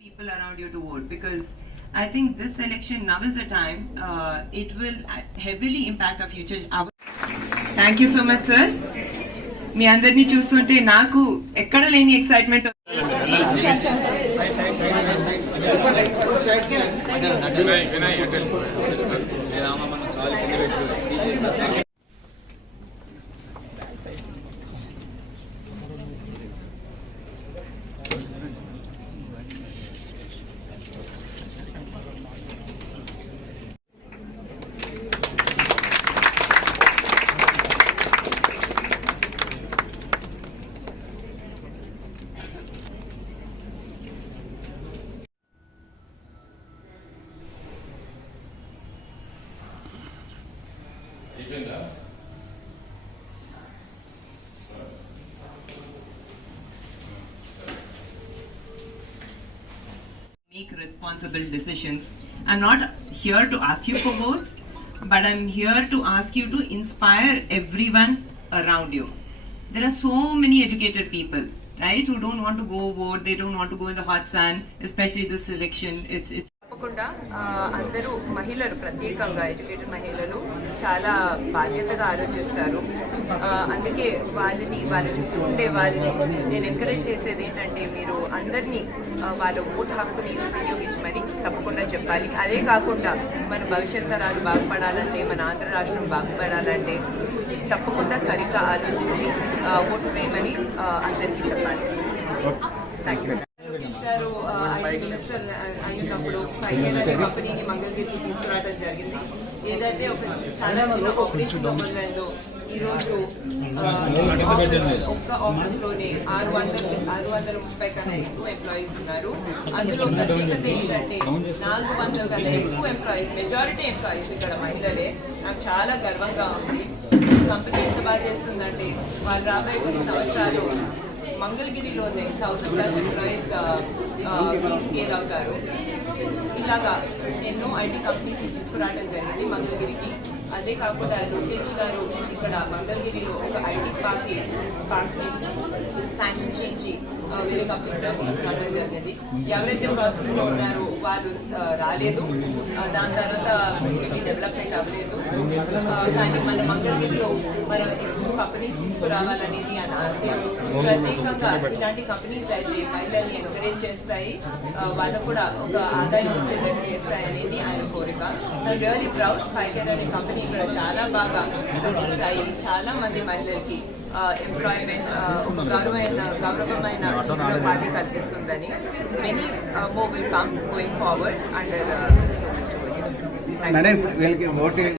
people around you to vote because I think this election now is the time. Uh, it will heavily impact our future. Thank you so much sir మీ అందరినీ చూస్తుంటే నాకు ఎక్కడ లేని excitement make responsible decisions. I'm not here to ask you for votes, but I'm here to ask you to inspire everyone around you. There are so many educated people, right, who don't want to go vote, they don't want to go in the hot sun, especially this election. It's it's తప్పకుండా ఆ, అందరూ మహిళలు ప్రత్యేకంగా educated మహిళలు చాలా బాధ్యతగా ఆలోచిస్తారు. అందుకే వాళ్ళని వాళ్ళ చుట్టూ ఉండే వాళ్ళని నేను ఎంకరేజ్ చేసేది ఏంటంటే మీరు అందరినీ వాళ్ళ ఓటు హక్కుని వినియోగించమని తప్పకుండా చెప్పాలి. అదే కాకుండా మన భవిష్యత్ తరాలు బాగుపడాలంటే మన ఆంధ్ర రాష్ట్రం బాగుపడాలంటే తప్పకుండా సరిగ్గా ఆలోచించి ఓటు వేయమని అందరికీ చెప్పాలి. థ్యాంక్ యూ లోకేష్ గారు ఆ, ఆయన మినిస్టర్ అయినప్పుడు ఫైనల్ అనే కంపెనీని మంగళగిరికి తీసుకురావడం జరిగింది. ఏదైతే ఒక చాలా చిన్న ఆపరేషన్ ఈ రోజు ఒక్క ఆఫీస్లోనే ఆరు వందల ఆరు వందల ముప్పై కన్నా ఎక్కువ ఎంప్లాయీస్ ఉన్నారు. అందులో ప్రత్యేకత ఏంటంటే నాలుగు వందల కన్నా ఎక్కువ ఎంప్లాయీస్ మెజారిటీ ఎంప్లాయీస్ ఇక్కడ మహిళలే. నాకు చాలా గర్వంగా ఉంది. కంపెనీ ఎంత బాగా చేస్తుందంటే వాళ్ళు రాబోయే కొన్ని సంవత్సరాలు మంగళగిరిలోనే థౌసండ్ ప్లస్ ఎంప్లాయీస్ స్కేల్ అవుతారు ఇలాగా ఎన్నో ఐటీ కంపెనీస్ని తీసుకురావడం జరిగింది మంగళగిరికి. అదే కాకుండా లోకేష్ గారు ఇక్కడ మంగళగిరిలో ఒక ఐటీ పార్క్ పార్క్ని శాంక్షన్ చేయించి వేరే కంపెనీస్ కూడా తీసుకురావడం జరిగింది. ఎవరైతే ప్రాసెస్లో ఉన్నారో వాళ్ళు uh, రాలేదు. Uh, దాని తర్వాత డెవలప్మెంట్ అవ్వలేదు. Uh, కానీ మన మంగళగిరిలో మనం కంపెనీస్ తీసుకురావాలనేది అని ఆశయం ప్రత్యేకంగా ఇలాంటి కంపెనీస్ అయితే మహిళల్ని ఎంకరేజ్ చేస్తాయి. వాళ్ళకు కూడా ఒక ఆదాయం వచ్చేటట్టు చేస్తాయి అనేది ఆయన కోరిక. సో రియలీ ప్రౌడ్ ఫైగర్ అనే కంపెనీ ఇక్కడ చాలా బాగా సక్సెస్ అయ్యి చాలా మంది మహిళలకి ఎంప్లాయ్మెంట్ గౌరవమైన గౌరవమైన ఉపాధి కల్పిస్తుందని many more will come going forward under madam వీళ్ళకి ఓటు